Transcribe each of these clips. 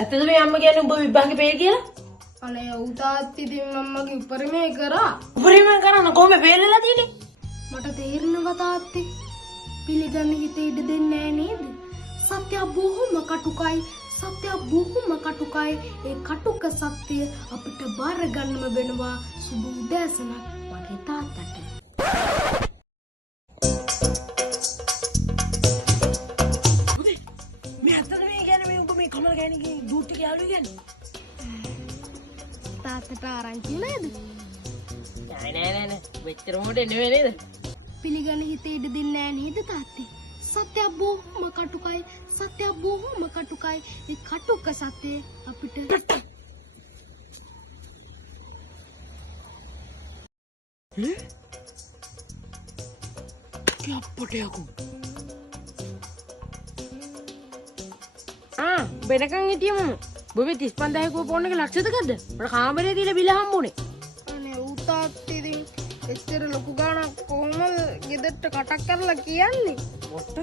ඇත්තද මේ අම්ම කියන්නේ උඹ විභාගේ පෙළ කියලා? අනේ උතාත් ඉතින් මම්මගේ උපරිමේ කරා. උපරිමයෙන් කරන්න කොහොම පෙළලා තියෙන්නේ? මට තේරෙනවා තාත්තේ. පිළිගන්න හිතේ ඉඩ දෙන්නේ නැහැ නේද? සත්‍ය බොහොම කටුකයි. සත්‍ය බොහොම කටුකයි. ඒ කටුක සත්‍ය අපිට බාර ගන්නම වෙනවා සුබ උදෑසනක් වගේ තාත්තට. මේ ඇත්තද මේ කියන්නේ මේ උඹ මේ කමල් ගෑණිගේ දූත්තික යාළුවෝ කියන්නේ? තාත්තට ආරංචි නේද? නෑ මෙච්චර මොඩේ නෙවෙයි නේද? පිළිගන්න හිතේ ඉඩ දෙන්නේ නැහැ නේද තාත්තේ? සත්‍ය බොහොම කටුකයි. සත්‍ය බොහොම කටුකයි. ඒ කටුක සත්‍ය අපිට අප්පටයකෝ. වෙනකන් හිටියම බොබේ 35000 කෝ ෆෝන් එක ලක්ෂද ගද්ද? මට කාමරේ තියලා බිල හම්බුනේ. අනේ උතාත් ඉතින් එච්චර ලොකු ගාණක් කොහොමද ගෙදරට කටක් කරලා කියන්නේ? මොට්ට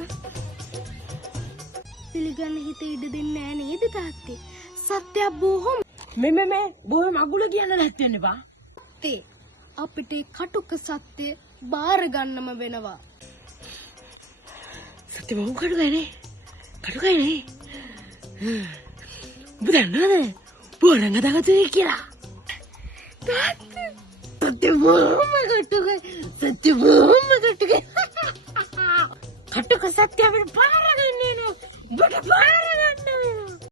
පිළිගන්න හිතේ ඉඩ දෙන්නේ නැහැ නේද තාත්තේ? සත්‍ය බොහොම මේ බොහොම අගුල කියන්න නැත්නම් එපා. තේ අපිට ඒ කටුක සත්‍ය බාර ගන්නම වෙනවා. සත්‍ය බොහොම කටුකයිනේ. කටුකයිනේ. උඹ දන්නවද? බෝරංග දාගත්තේ කියලා. තාත්තේ සත්‍ය බොහොම කටුකයි. සත්‍ය බොහොම කටුකයි. කටුක සත්‍ය අපිට බාර ගන්න නෝ. උඹට බාර